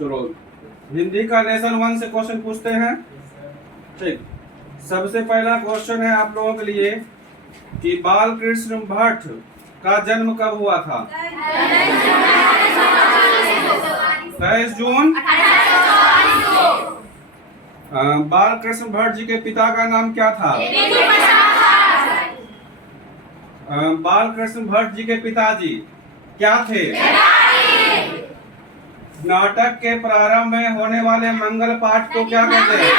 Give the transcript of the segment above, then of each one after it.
चलो हिंदी का लेसन 1 से क्वेश्चन पूछते हैं। ठीक, सबसे पहला क्वेश्चन है आप लोगों के लिए कि बाल कृष्ण भट्ट का जन्म कब हुआ था? 23 जून। बाल कृष्ण भट्ट जी के पिता का नाम क्या था? बाल कृष्ण भट्ट जी के पिताजी क्या थे? नाटक के प्रारंभ में होने वाले मंगल पाठ को क्या कहते हैं?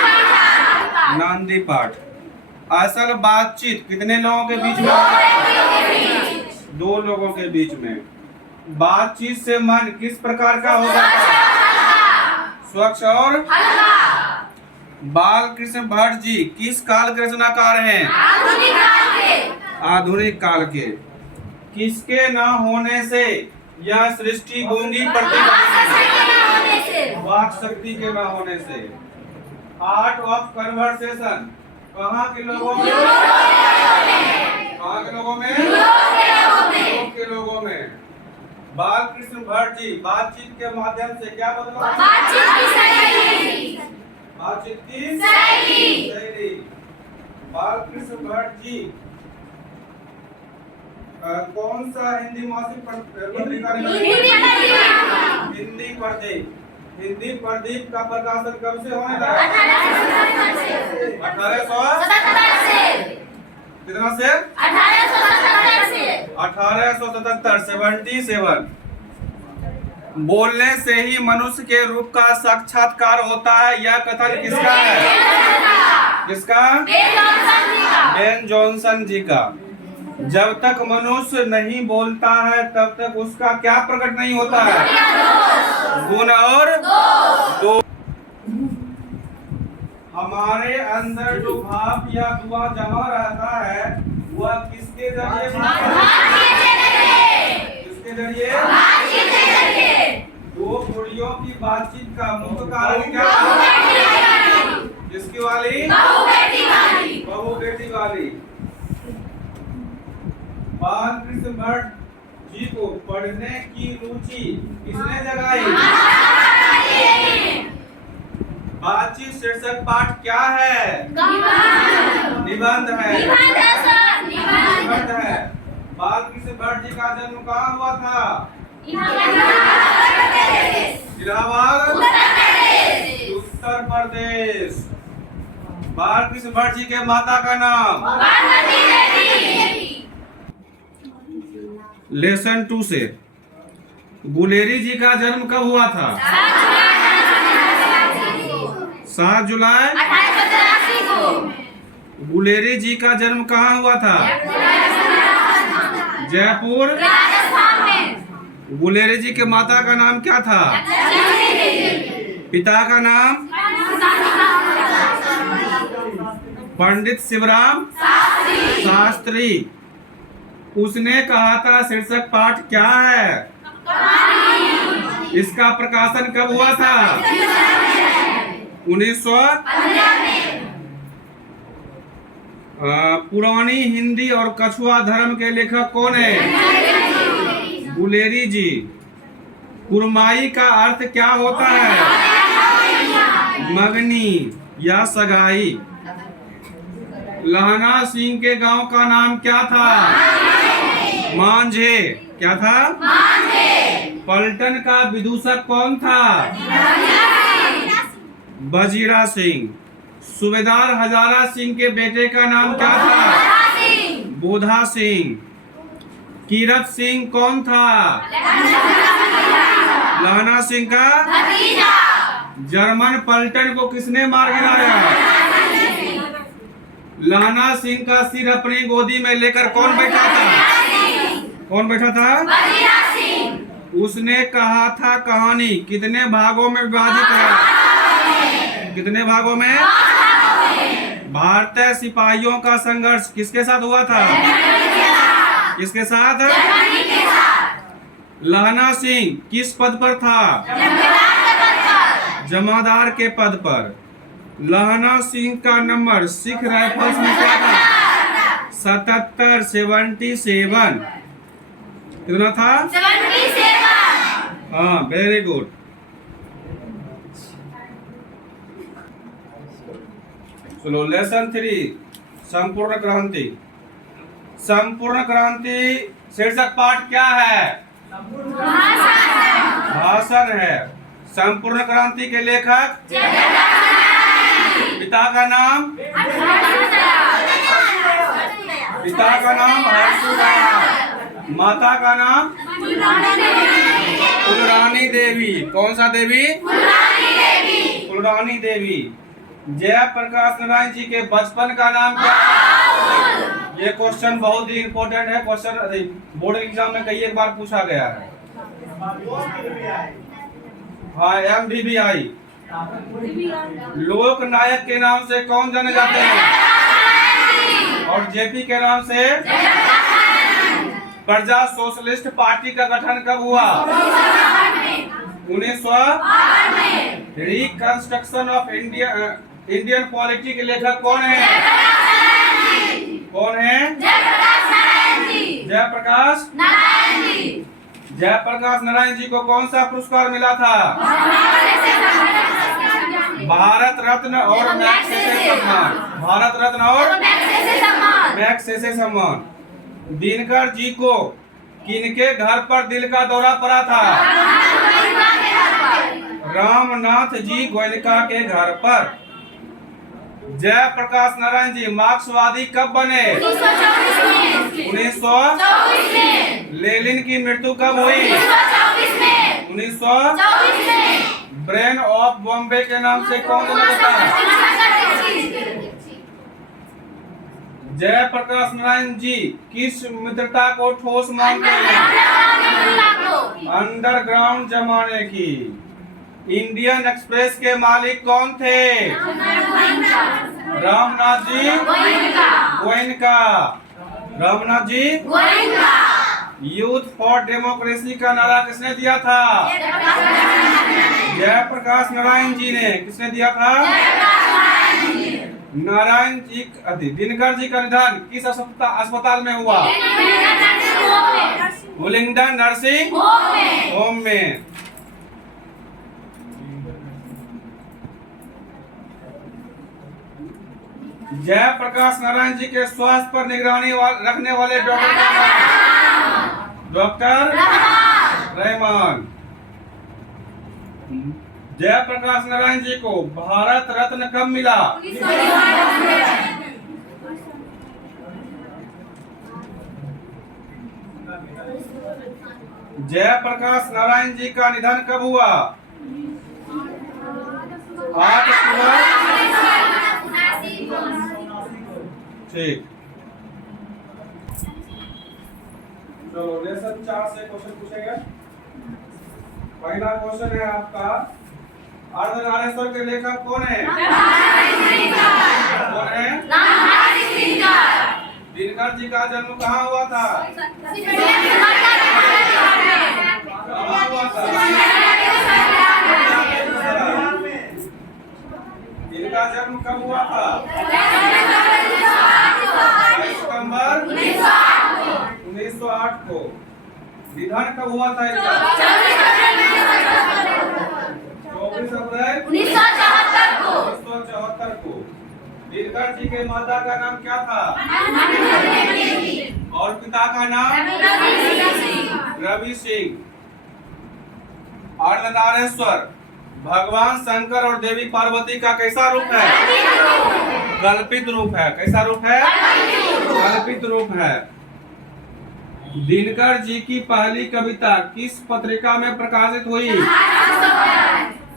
नांदी पाठ। असल बातचीत कितने लोगों के बीच में? 2 लोगों के बीच में। बातचीत से मन किस प्रकार का होगा? स्वच्छ और बाल कृष्ण भट्ट जी किस काल के रचनाकार हैं? आधुनिक काल के। किसके न होने से यह सृष्टि गूंगी पड़ती है? वाक शक्ति के न होने से। आर्ट ऑफ कन्वर्सेशन कहाँ के लोगों में? कहाँ के लोगों में? यूरोप के लोगों में। बाल कृष्ण भट्ट जी बातचीत के माध्यम से क्या बदलाव? बातचीत की शैली। बाल कृष्ण भट्ट जी कौन सा हिंदी मासिक पत्रिका? हिंदी प्रदीप। हिंदी प्रदीप का प्रकाशन कब से होने लगा? 1877 से। कितना से? 1877। 77। बोलने से ही मनुष्य के रूप का साक्षात्कार होता है, यह कथन किसका है? किसका? बेन जॉनसन जी का। जब तक मनुष्य नहीं बोलता है तब तक उसका क्या प्रकट नहीं होता है? गुण और दोष। हमारे अंदर जो भाव या दुआ जमा रहता है वह किसके जरिए? किसके जरिए? 2 कुड़ियों की बातचीत का मुख्य कारण क्या है? किसकी वाली? बहू बेटी वाली। बाल कृष्ण भट्ट जी को पढ़ने की रुचि किसने जगाई? बातचीत शीर्षक पाठ क्या है? निबंध है। निबंध है। बाल कृष्ण भट्ट जी का जन्म कहाँ हुआ था? इलाहाबाद उत्तर प्रदेश। बाल कृष्ण भट्ट जी के माता का नाम? लेसन 2 से गुलेरी जी का जन्म कब हुआ था? 7 जुलाई 1883 को। गुलेरी जी का जन्म कहाँ हुआ था? जयपुर राजस्थान में। गुलेरी जी के माता का नाम क्या था? पिता का नाम? पंडित शिवराम शास्त्री। उसने कहा था शीर्षक पाठ क्या है? इसका प्रकाशन कब हुआ था? 1900। पुरानी हिंदी और कछुआ धर्म के लेखक कौन है? गुलेरी जी। कुरमाई का अर्थ क्या होता है? मगनी या सगाई। लहना सिंह के गांव का नाम क्या था? मांझे। क्या था? पलटन का विदूषक कौन था? बजीरा सिंह। सूबेदार हजारा सिंह के बेटे का नाम क्या था? बोधा सिंह। कीरत सिंह कौन था? लहना सिंह का भतीजा। जर्मन पलटन को किसने मार गिराया? लहना सिंह का सिर अपनी गोदी में लेकर कौन बैठा था? कौन बैठा था? उसने कहा था कहानी कितने भागों में विभाजित है? कितने भागों में? भारतीय सिपाहियों का संघर्ष किसके साथ हुआ था? किसके साथ? लहना सिंह किस पद पर था? जमादार के पद पर। लहना सिंह का नंबर सिख राइफल्स में क्या था? 77। कितना था? 77। हाँ, वेरी गुड। चलो लेसन 3 संपूर्ण क्रांति। संपूर्ण क्रांति शीर्षक पाठ क्या है? भाषण है। संपूर्ण क्रांति के लेखक पिता का नाम हर्षुदयाल। माता का नाम फुलरानी देवी। कौन सा देवी? फुलरानी देवी। जयप्रकाश नारायण जी के बचपन का नाम क्या? ये क्वेश्चन बहुत ही इंपॉर्टेंट है। क्वेश्चन बोर्ड एग्जाम में कई एक बार पूछा गया है। हाँ, MBBI। लोक नायक के नाम से कौन जाने जाते हैं? और JP के नाम से? प्रजा सोशलिस्ट पार्टी का गठन कब हुआ? 1908। रिकंस्ट्रक्शन ऑफ इंडियन पॉलिटी के लेखक कौन है? कौन है? जयप्रकाश नारायण जी। जयप्रकाश नारायण जी को कौन सा पुरस्कार मिला था? भारत रत्न और मैग्सेसे सम्मान। भारत रत्न और मैग्सेसे सम्मान। दिनकर जी को किनके घर पर दिल का दौरा पड़ा था? रामनाथ जी गोयनका के घर पर। जयप्रकाश नारायण जी मार्क्सवादी कब बने? 1924 में। लेनिन की मृत्यु कब हुई? 1924 में। ब्रेन ऑफ बॉम्बे के नाम से कौन जाना जाता है? जयप्रकाश नारायण जी किस मित्रता को ठोस मानते हैं? अंडरग्राउंड जमाने की। इंडियन एक्सप्रेस के मालिक कौन थे? Ramnath ji Goenka. Ramnath ji Goenka. Youth for democracy का नारा किसने दिया था? जयप्रकाश नारायण जी ने। किसने दिया था? नारायण जी। दिनकर जी का निधन किस अस्पताल में हुआ? विलिंगडन नर्सिंग होम में। जयप्रकाश नारायण जी के स्वास्थ्य पर निगरानी रखने वाले डॉक्टर का नाम? डॉक्टर रहमान। जयप्रकाश नारायण जी को भारत रत्न कब मिला? जयप्रकाश नारायण जी का निधन कब हुआ? 8 अक्टूबर। ठीक। चलो लेसन 4 से क्वेश्चन पूछेगा। पहला क्वेश्चन है आपका, अर्धनारीश्वर के लेखक कौन है? कौन है? दिनकर जी का जन्म कहाँ हुआ था? कहाँ हुआ था? इनका जन्म कब हुआ था? 22 सितंबर 1908 को। निधन कब हुआ था इनका? 24 अप्रैल 1974 को। दिनकर जी के माता का नाम क्या था? और पिता का नाम? रवि सिंह। अर्धनारीश्वर भगवान शंकर और देवी पार्वती का कैसा रूप है? कल्पित रूप है। कैसा रूप है? कल्पित रूप है। दिनकर जी की पहली कविता किस पत्रिका में प्रकाशित हुई?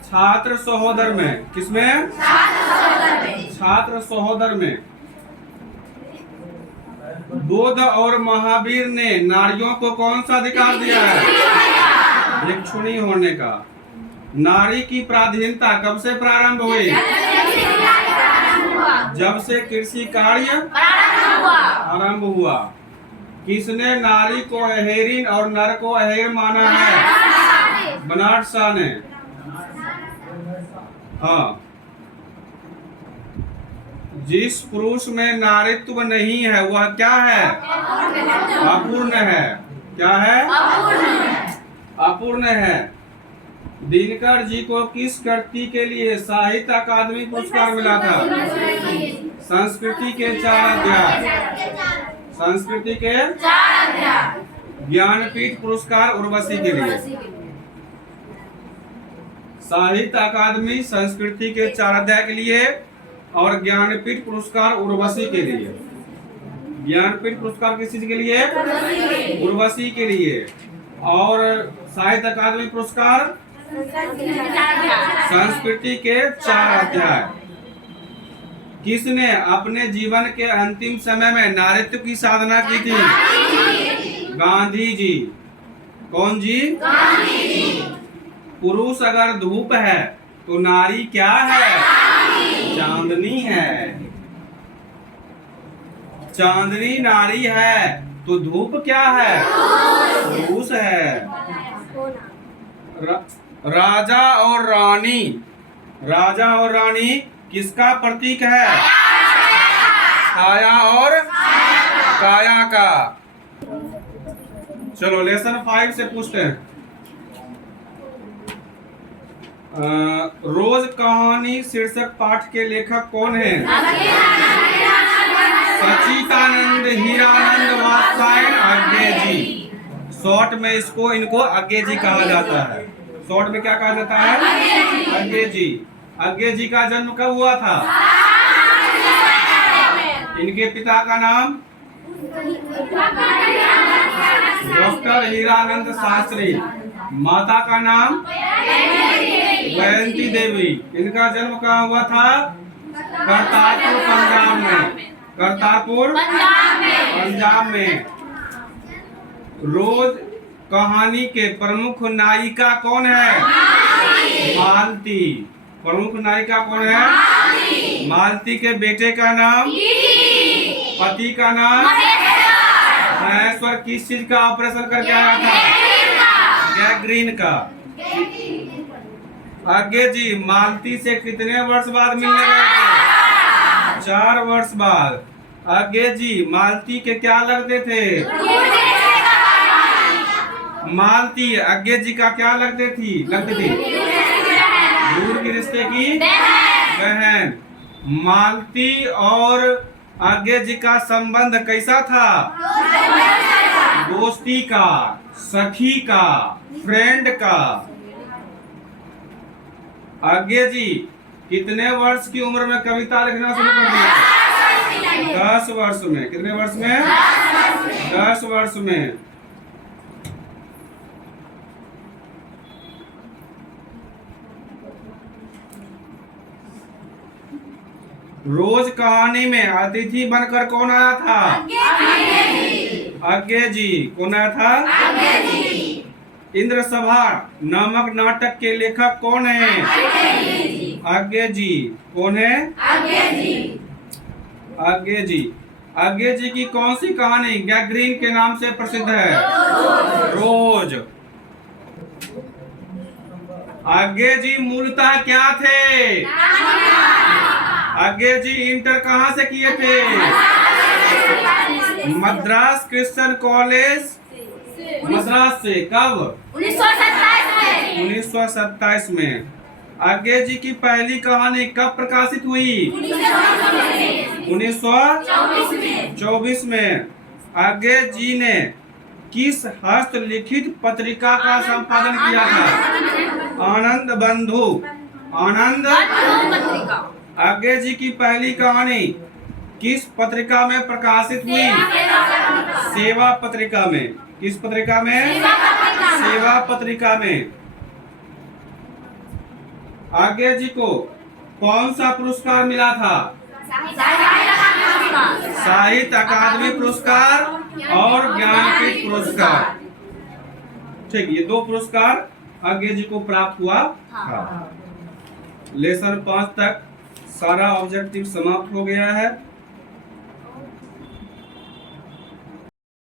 छात्र सहोदर में। किसमें? छात्र सहोदर में। बुद्ध और महावीर ने नारियों को कौन सा अधिकार दिया है? भिक्षुणी होने का। नारी की पराधीनता कब से प्रारंभ हुई? जब से कृषि कार्य आरंभ हुआ। किसने नारी को अहेरिन और नर को अहेर माना है? बनारस शाह ने। हाँ। जिस पुरुष में नारीत्व नहीं है वह क्या है? अपूर्ण है। क्या है? अपूर्ण है। दिनकर जी को किस कृति के लिए साहित्य अकादमी पुरस्कार मिला था? संस्कृति के 4 अध्याय। संस्कृति के 4 अध्याय। ज्ञानपीठ पुरस्कार उर्वशी के लिए। साहित्य अकादमी संस्कृति के 4 अध्याय के लिए और ज्ञानपीठ पुरस्कार उर्वशी के लिए। ज्ञानपीठ पुरस्कार किस चीज के लिए? उर्वशी के लिए। और साहित्य अकादमी पुरस्कार संस्कृति के 4 अध्याय। किसने अपने जीवन के अंतिम समय में नारीत्व की साधना की थी? गांधी जी। कौन जी? गांधी जी। पुरुष अगर धूप है तो नारी क्या है? चांदनी है। चांदनी नारी है तो धूप क्या है? पुरुष है। राजा और रानी। राजा और रानी किसका प्रतीक है? छाया और काया का। चलो लेसन 5 से पूछते हैं। रोज कहानी शीर्षक पाठ के लेखक कौन है? सचिदानंद, हीरानंद, वात्स्यायन, अज्ञे जी। शॉर्ट में इनको अज्ञे जी कहा जाता है। शॉर्ट में क्या कहा जाता है? अज्ञे जी। अज्ञे जी का जन्म कब हुआ था? इनके पिता का नाम? डॉक्टर हीरानंद शास्त्री। माता का नाम? जयंती देवी। इनका जन्म कहाँ हुआ था? करतारपुर पंजाब में। करतारपुर पंजाब में। रोज कहानी के प्रमुख नायिका कौन है? मालती। प्रमुख नायिका कौन है? मालती के बेटे का नाम? पति का नाम? महेश्वर किस चीज का ऑपरेशन करके आया था? गैंग्रीन का। आगे जी मालती से कितने वर्ष बाद मिलने गए थे? 4 वर्ष बाद। आगे जी मालती के क्या लगते थे? मालती आगे जी का क्या लगती थी? दूर के रिश्ते की बहन। मालती और आगे जी का संबंध कैसा था? दोस्ती का, सखी का, फ्रेंड का। आगे जी कितने वर्ष की उम्र में कविता लिखना शुरू कर दिया? 10 वर्ष में। कितने वर्ष में? 10 वर्ष में। रोज कहानी में अतिथि बनकर कौन आया था? आज्ञे जी। कौन आया था? इंद्रसभा नामक नाटक के लेखक कौन है? आज्ञे जी। कौन है? आज्ञे जी। आज्ञे जी की कौन सी कहानी गैंग्रीन के नाम से प्रसिद्ध है? रोज। आज्ञे जी मूलतः क्या थे? आज्ञे जी इंटर कहाँ से किए थे? मद्रास क्रिश्चियन कॉलेज मद्रास से। कब? 1927 में। आज्ञे जी की पहली कहानी कब प्रकाशित हुई? 1924 में। आज्ञे जी ने किस हस्तलिखित पत्रिका का संपादन किया था? आनंद बंधु। आनंद पत्रिका। आज्ञे जी की पहली कहानी किस पत्रिका में प्रकाशित हुई? सेवा पत्रिका में। किस पत्रिका में? सेवा पत्रिका में। आज्ञे जी को कौन सा पुरस्कार मिला था? साहित्य अकादमी पुरस्कार और ज्ञानपीठ पुरस्कार। ठीक, ये 2 पुरस्कार आज्ञे जी को प्राप्त हुआ था। लेसन 5 तक सारा ऑब्जेक्टिव समाप्त हो गया है।